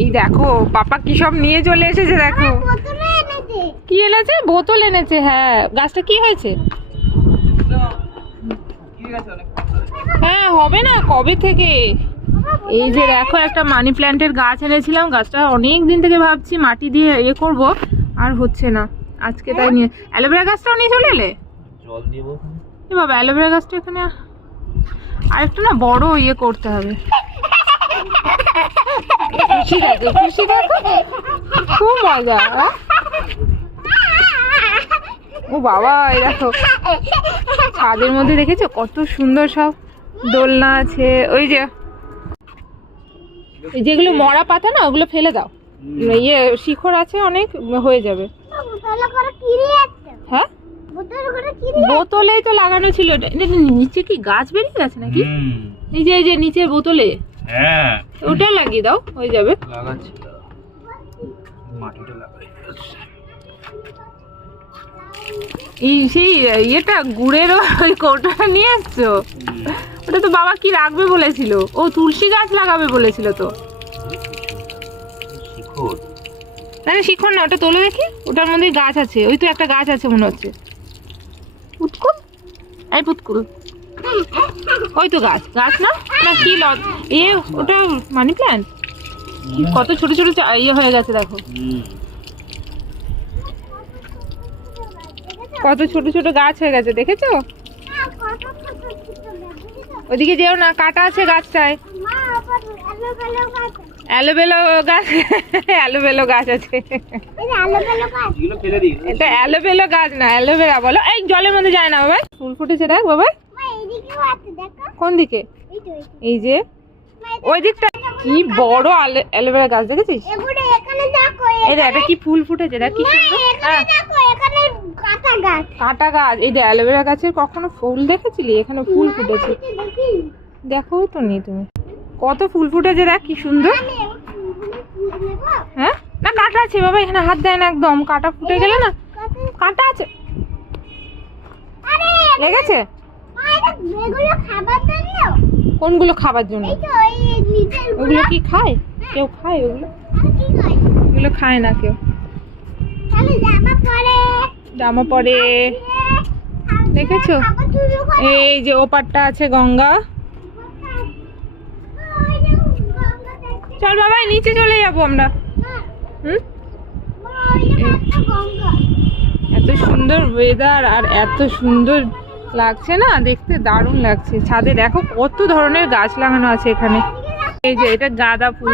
এই দেখো পাপা কি সব নিয়ে চলে এসেছে, দেখো কি এনেছে, বোতল এনেছে। হ্যাঁ, গাছটা কি হয়েছে? হ্যাঁ হবে না কবে থেকে। এই যে দেখো একটা মানি প্ল্যান্টের গাছ এনেছিলাম, গাছটা অনেক দিন থেকে ভাবছি মাটি দিয়ে ইয়ে করব, আর হচ্ছে না। আজকে তাই নিয়ে অ্যালোভেরা গাছটাও নিয়ে চলে এলে। জল দিব এ বাবা, অ্যালোভেরা গাছটা এখানে আরেকটা না বড় ইয়ে করতে হবে। খুশি দেখো, খুশি দেখো, খুব মজা। ও বাবা, এই দেখো ছাদের মধ্যে দেখেছো কত সুন্দর সব দোলনা আছে। ওই যে যেগুলো মরা পাতা না, ওগুলো ফেলে দাও, ইয়ে শিখর আছে অনেক, হয়ে যাবে। হ্যাঁ, বোতলেই তো লাগানো ছিল। নিচে কি গাছ বেরিয়ে গেছে নাকি? এই যে নিচের বোতলে, হ্যাঁ ওটা লাগিয়ে দাও, হয়ে যাবে। লাগাচ্ছি, মাটিটা লাগাই। এই সেই ইয়েটা গুড়ের ওই কৌটোটা নিয়ে এসছো? ওটা তো বাবা কি রাখবে বলেছিল, ও তুলসী গাছ লাগাবে বলেছিল তো। শিখর না শিখর না, ওটা তোলো দেখি, ওটার মধ্যে গাছ আছে। ওই তো একটা গাছ আছে মনে হচ্ছে, পুতকুল, এই পুতকুল, ওই তো গাছ, গাছ না না কি এ ওটা মানি প্ল্যান্ট। কত ছোট ছোট ইয়ে হয়ে গেছে দেখো, কত ছোট ছোট গাছ হয়ে গেছে, দেখেছো? ওদিকে যেও না, কাটা আছে গাছটায়। অ্যালোভেরা গাছ, অ্যালোভেরা গাছ আছে। এটা অ্যালোভেরা গাছ না, অ্যালোভেরা বলো। এই জলের মধ্যে যায় না বাবা, ফুল ফুটেছে দেখ বাবা। কোন দিকে? এই যে ওই দিকটা, কি বড় অ্যালোভেরা গাছ দেখেছিস? এই দেখ, এটা কি ফুল ফুটেছে দেখ, কি সুন্দর। কাটা গাছ। এই যে অ্যালোভেরা গাছের কখনো ফুল দেখেছিলি? এখানে ফুল ফুটেছে, দেখো তো নি তুমি, কত ফুল ফুটেছে দেখ, কি সুন্দর। হ্যাঁ না, কাটা আছে বাবা, এখানে হাত দেয় না একদম, কাটা ফুটে গেলে না, কাটা আছে, লেগেছে। কোনগুলো খাবার জন্য? ওগুলো কি খায়? কেউ খায় ওগুলো? ওগুলো খায় না কেউ। জামা পরে দেখেছো? এই যে ওপারটা আছে গঙ্গা। চল বাবা, নিচে চলে যাবো আমরা। এত সুন্দর ওয়েদার আর এত সুন্দর লাগছে না দেখতে, দারুণ লাগছে। ছাদে দেখো কত ধরনের গাছ লাগানো আছে এখানে। এই যে এটা গাঁদা ফুল,